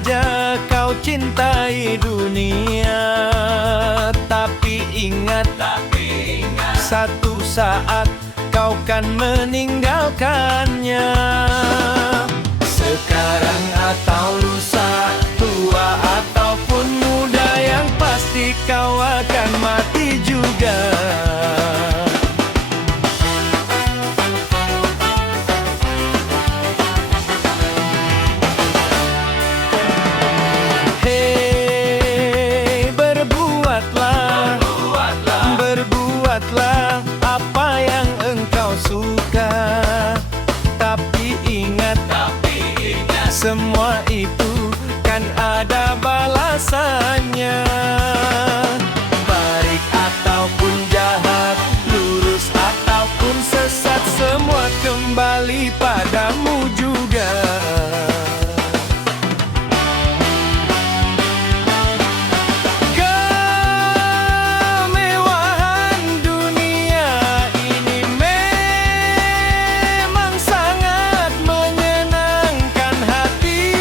saja kau cintai dunia, tapi ingat, satu saat kau kan meninggalkannya. Sekarang atau lusa, tua ataupun muda, yang pasti kau akan mati juga. Hei, berbuatlah apa yang engkau suka, tapi ingat, semua itu kan ada balasannya. Baik ataupun jahat, lurus ataupun sesat, semua kembali padamu juga. Kemewahan dunia ini memang sangat menyenangkan hati,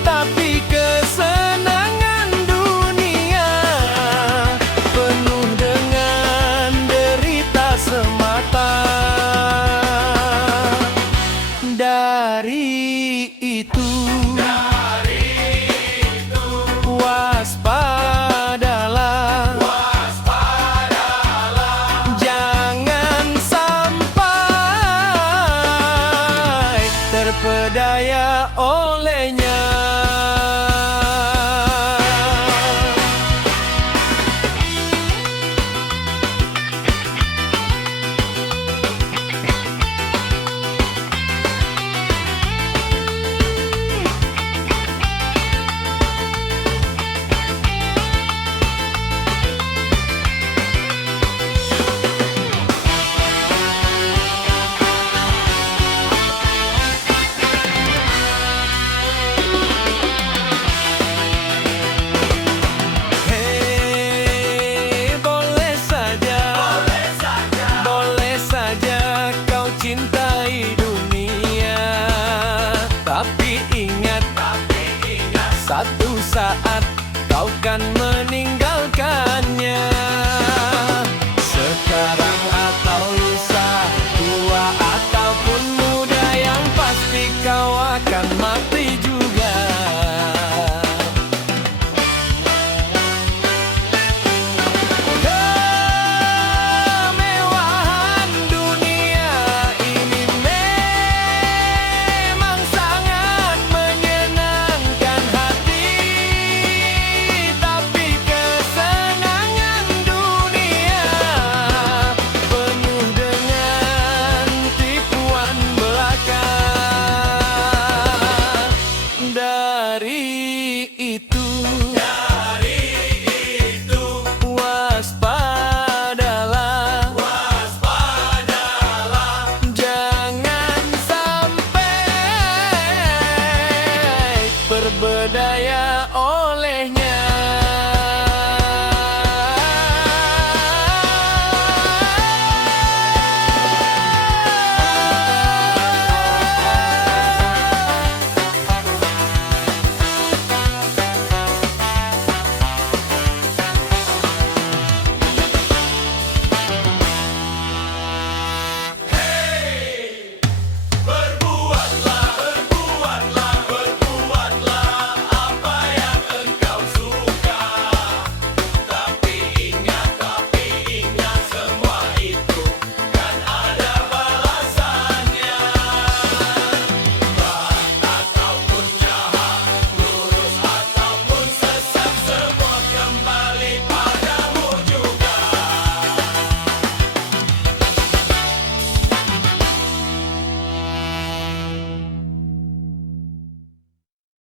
tapi kesenangan dunia penuh dengan derita semata. Dari itu waspadalah, jangan sampai terpedaya olehnya. Cintai dunia, tapi ingat, satu saat kau kan meninggalkannya. Sekarang atau lusa, tua ataupun muda, yang pasti kau akan mati juga. Dari itu waspadalah, jangan sampai berbedaya olehnya.